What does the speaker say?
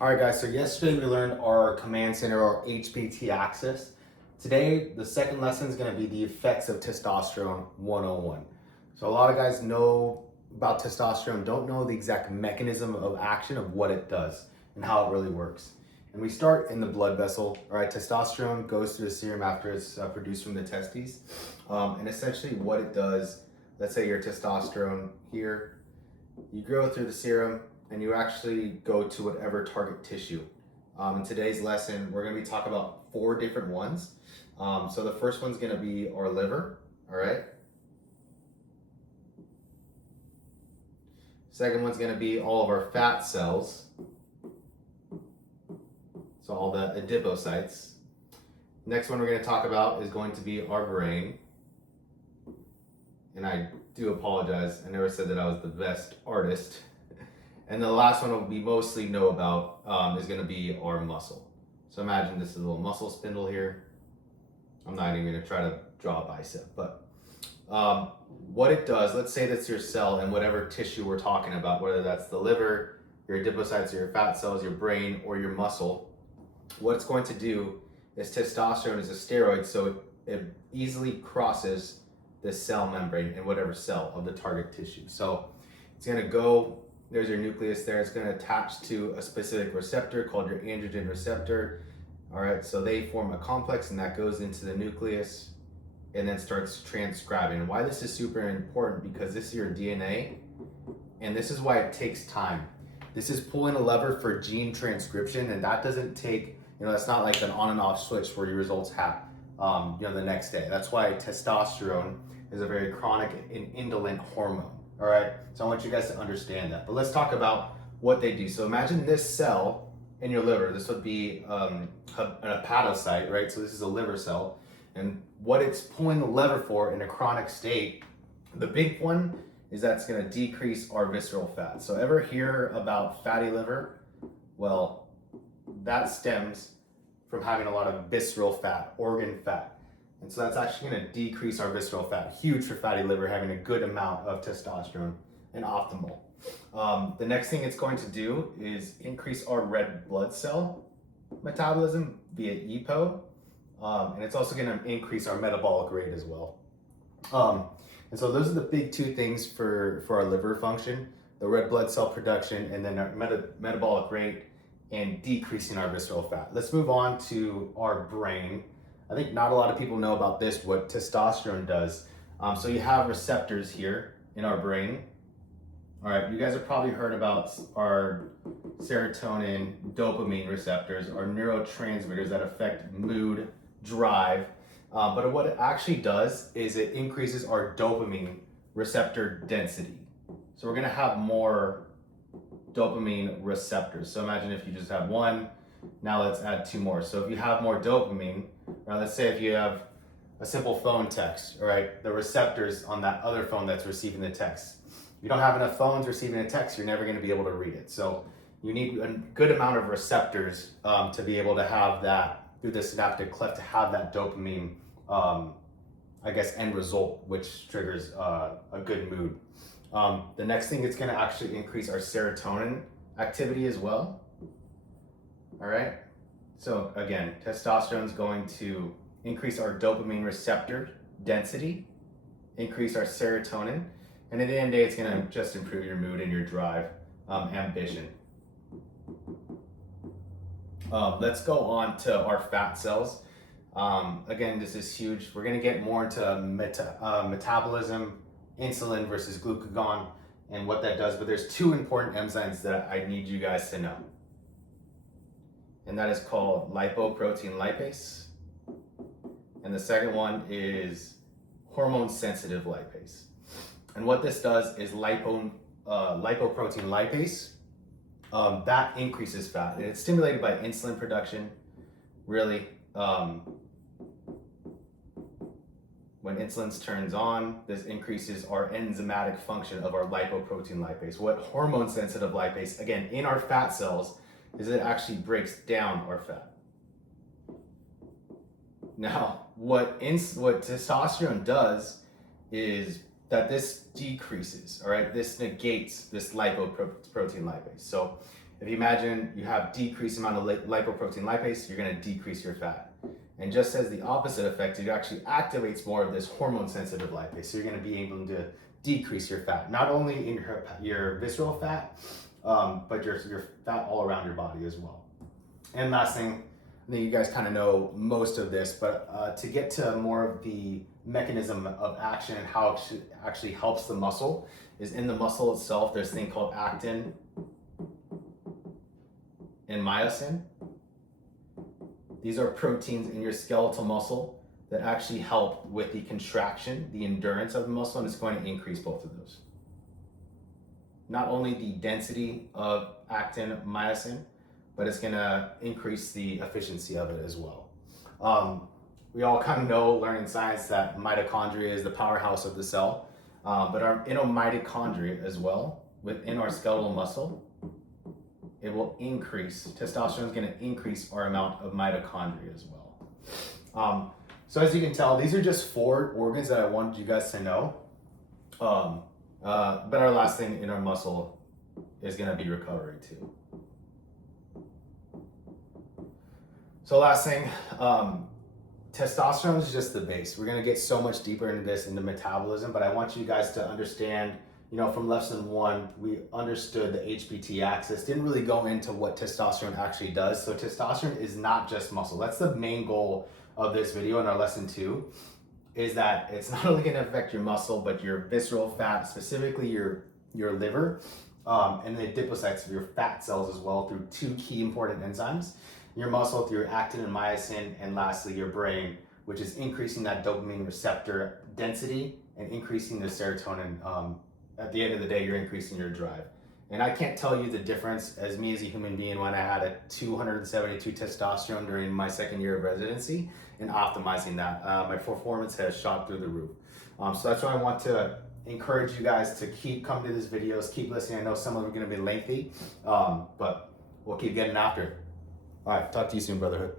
All right, guys, so yesterday we learned our command center or HPT axis. Today, the second lesson is going to be the effects of testosterone 101. So a lot of guys know about testosterone, don't know the exact mechanism of action of what it does and how it really works. And we start in the blood vessel. All right, testosterone goes through the serum after it's produced from the testes. And essentially what it does, let's say your testosterone here, you go through the serum and you actually go to whatever target tissue. In today's lesson, we're going to be talking about 4 different ones. So the first one's going to be our liver, all right? Second one's going to be all of our fat cells, so all the adipocytes. Next one we're going to talk about is going to be our brain. And I do apologize, I never said that I was the best artist. And the last one we mostly know about is going to be our muscle. So imagine this is a little muscle spindle here. I'm not even going to try to draw a bicep, but what it does, let's say that's your cell and whatever tissue we're talking about, whether that's the liver, your adipocytes, or your fat cells, your brain, or your muscle, what it's going to do is testosterone is a steroid, so it easily crosses the cell membrane in whatever cell of the target tissue. So it's going to go, there's your nucleus there, it's going to attach to a specific receptor called your androgen receptor. All right, so they form a complex and that goes into the nucleus and then starts transcribing. Why this is super important, because this is your DNA and this is why it takes time. This is pulling a lever for gene transcription, and that doesn't take, that's not like an on and off switch where your results happen the next day. That's why testosterone is a very chronic and indolent hormone. All right, so I want you guys to understand that. But let's talk about what they do. So imagine this cell in your liver. This would be an hepatocyte, right? So this is a liver cell. And what it's pulling the lever for in a chronic state, the big one is that's going to decrease our visceral fat. So ever hear about fatty liver? Well, that stems from having a lot of visceral fat, organ fat. And so that's actually going to decrease our visceral fat. Huge for fatty liver, having a good amount of testosterone and optimal. The next thing it's going to do is increase our red blood cell metabolism via EPO. And it's also going to increase our metabolic rate as well. And so those are the big 2 things for our liver function: the red blood cell production and then our metabolic rate and decreasing our visceral fat. Let's move on to our brain. I think not a lot of people know about this, what testosterone does. So you have receptors here in our brain. All right, you guys have probably heard about our serotonin, dopamine receptors, our neurotransmitters that affect mood, drive. But what it actually does is it increases our dopamine receptor density. So we're gonna have more dopamine receptors. So imagine if you just have one, now let's add 2 more. So if you have more dopamine, or let's say if you have a simple phone text, all right, the receptors on that other phone that's receiving the text. If you don't have enough phones receiving a text, you're never going to be able to read it. So you need a good amount of receptors to be able to have that, through the synaptic cleft, to have that dopamine, end result, which triggers a good mood. The next thing, it's going to actually increase our serotonin activity as well. All right. So again, testosterone is going to increase our dopamine receptor density, increase our serotonin, and at the end of the day, it's going to just improve your mood and your drive, ambition. Let's go on to our fat cells. Again, this is huge. We're going to get more into metabolism, insulin versus glucagon, and what that does. But there's 2 important enzymes that I need you guys to know. And that is called lipoprotein lipase. And the second one is hormone sensitive lipase. And what this does is lipoprotein lipase, that increases fat. And it's stimulated by insulin production, really. When insulin turns on, this increases our enzymatic function of our lipoprotein lipase. What hormone sensitive lipase, again, in our fat cells, is it actually breaks down our fat. Now, what testosterone does is that this decreases, all right? This negates this lipoprotein lipase. So If you imagine you have decreased amount of lipoprotein lipase, you're going to decrease your fat. And just as the opposite effect, it actually activates more of this hormone-sensitive lipase. So you're going to be able to decrease your fat, not only in your visceral fat, but your fat all around your body as well. And last thing, I think you guys kind of know most of this, but to get to more of the mechanism of action and how it actually helps the muscle is in the muscle itself. There's a thing called actin and myosin. These are proteins in your skeletal muscle that actually help with the contraction, the endurance of the muscle, and it's going to increase both of those. Not only the density of actin, myosin, but it's going to increase the efficiency of it as well. We all kind of know, learning science, that mitochondria is the powerhouse of the cell, but our mitochondria as well, within our skeletal muscle, it will increase. Testosterone is going to increase our amount of mitochondria as well. So as you can tell, these are just 4 organs that I wanted you guys to know. But our last thing in our muscle is going to be recovery too. So last thing, testosterone is just the base. We're going to get so much deeper into this, into metabolism, but I want you guys to understand, from lesson 1, we understood the HPT axis, didn't really go into what testosterone actually does. So testosterone is not just muscle. That's the main goal of this video in our lesson 2, is that it's not only going to affect your muscle, but your visceral fat, specifically your liver, and the adipocytes, your fat cells as well, through 2 key important enzymes. Your muscle through your actin and myosin, and lastly your brain, which is increasing that dopamine receptor density and increasing the serotonin. At the end of the day, you're increasing your drive. And I can't tell you the difference as me as a human being when I had a 272 testosterone during my 2nd year of residency and optimizing that. My performance has shot through the roof. So that's why I want to encourage you guys to keep coming to these videos, keep listening. I know some of them are going to be lengthy, but we'll keep getting after it. All right, talk to you soon, brotherhood.